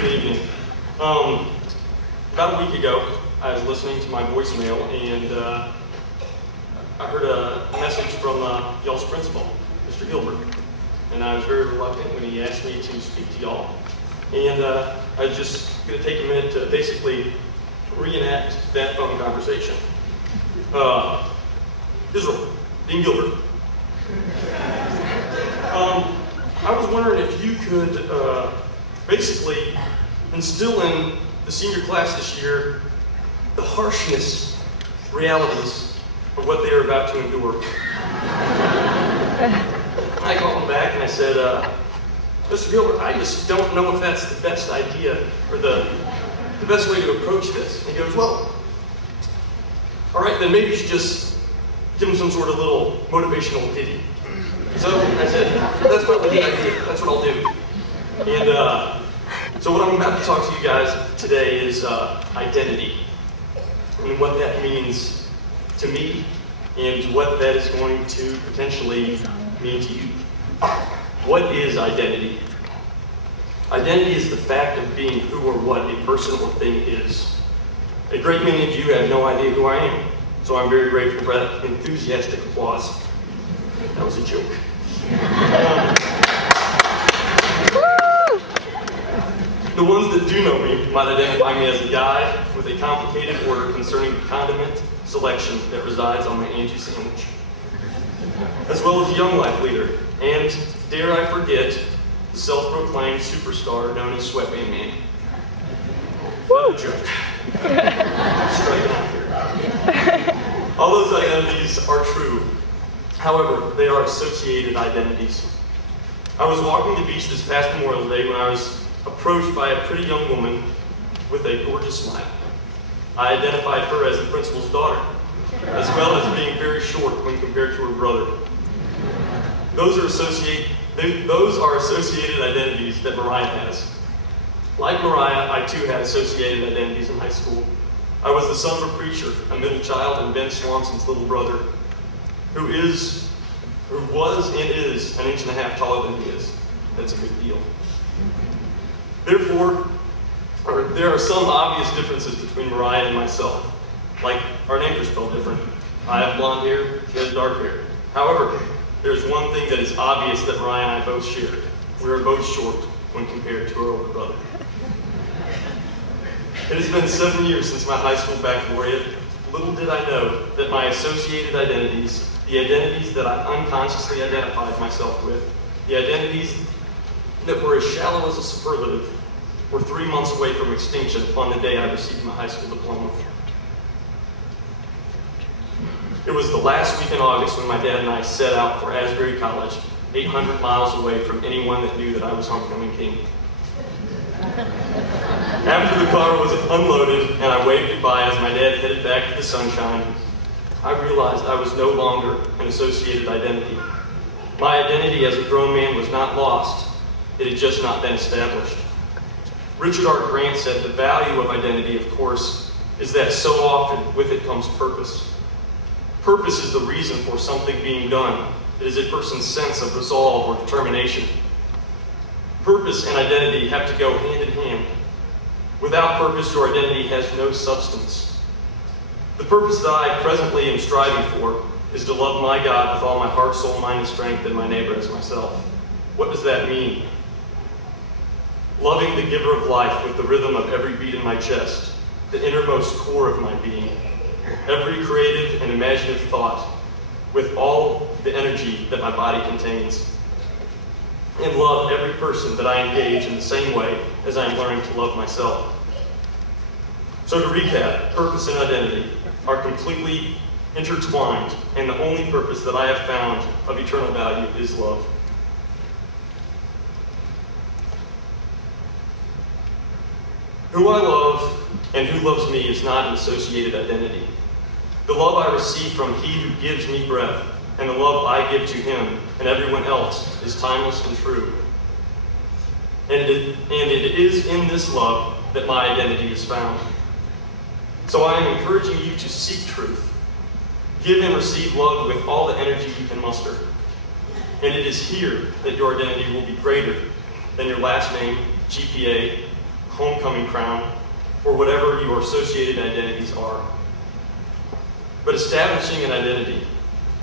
Good evening. About a week ago, I was listening to my voicemail, and I heard a message from y'all's principal, Mr. Gilbert. And I was very reluctant when he asked me to speak to y'all. And I was just going to take a minute to basically reenact that phone conversation. Israel, Dean Gilbert. I was wondering if you could basically instill in the senior class this year the harshness, realities of what they are about to endure. I called him back and I said, Mr. Gilbert, I just don't know if that's the best idea or the best way to approach this. And he goes, well, all right, then maybe you should just give him some sort of little motivational ditty. So I said, that's probably a good idea. That's what I'll do. And so what I'm about to talk to you guys today is identity and what that means to me and what that is going to potentially mean to you. What is identity? Identity is the fact of being who or what a person or thing is. A great many of you have no idea who I am, so I'm very grateful for that enthusiastic applause. That was a joke. The ones that do know me might identify me as a guy with a complicated order concerning the condiment selection that resides on my Angie sandwich, as well as a young life leader, and dare I forget, the self-proclaimed superstar known as Sweatband Man. What a joke. Striking out here. All those identities are true. However, they are associated identities. I was walking the beach this past Memorial Day when I was approached by a pretty young woman with a gorgeous smile. I identified her as the principal's daughter, as well as being very short when compared to her brother. Those are associated identities that Mariah has. Like Mariah, I too had associated identities in high school. I was the son of a preacher, a middle child, and Ben Swanson's little brother, who was and is an inch and a half taller than he is. That's a big deal. Therefore, there are some obvious differences between Mariah and myself. Like, our names are spelled different. I have blonde hair, she has dark hair. However, there's one thing that is obvious that Mariah and I both share. We are both short when compared to our older brother. It has been 7 years since my high school baccalaureate. Little did I know that my associated identities, the identities that I unconsciously identified myself with, the identities that were as shallow as a superlative, were 3 months away from extinction upon the day I received my high school diploma. It was the last week in August when my dad and I set out for Asbury College, 800 miles away from anyone that knew that I was homecoming king. After the car was unloaded and I waved goodbye as my dad headed back to the sunshine, I realized I was no longer an associated identity. My identity as a grown man was not lost. It had just not been established. Richard R. Grant said the value of identity, of course, is that so often with it comes purpose. Purpose is the reason for something being done. It is a person's sense of resolve or determination. Purpose and identity have to go hand in hand. Without purpose, your identity has no substance. The purpose that I presently am striving for is to love my God with all my heart, soul, mind, and strength, and my neighbor as myself. What does that mean? Loving the giver of life with the rhythm of every beat in my chest, the innermost core of my being, every creative and imaginative thought, with all the energy that my body contains, and love every person that I engage in the same way as I am learning to love myself. So to recap, purpose and identity are completely intertwined, and the only purpose that I have found of eternal value is love. Who I love and who loves me is not an associated identity. The love I receive from He who gives me breath, and the love I give to Him and everyone else is timeless and true. And it is in this love that my identity is found. So I am encouraging you to seek truth. Give and receive love with all the energy you can muster. And it is here that your identity will be greater than your last name, GPA, homecoming crown, or whatever your associated identities are. But establishing an identity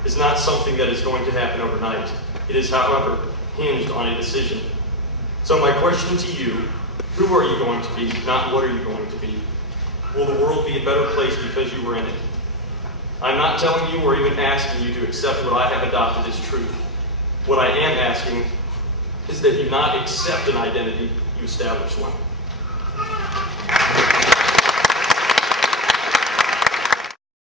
is not something that is going to happen overnight. It is, however, hinged on a decision. So my question to you, who are you going to be, not what are you going to be? Will the world be a better place because you were in it? I'm not telling you or even asking you to accept what I have adopted as truth. What I am asking is that you not accept an identity, you establish one.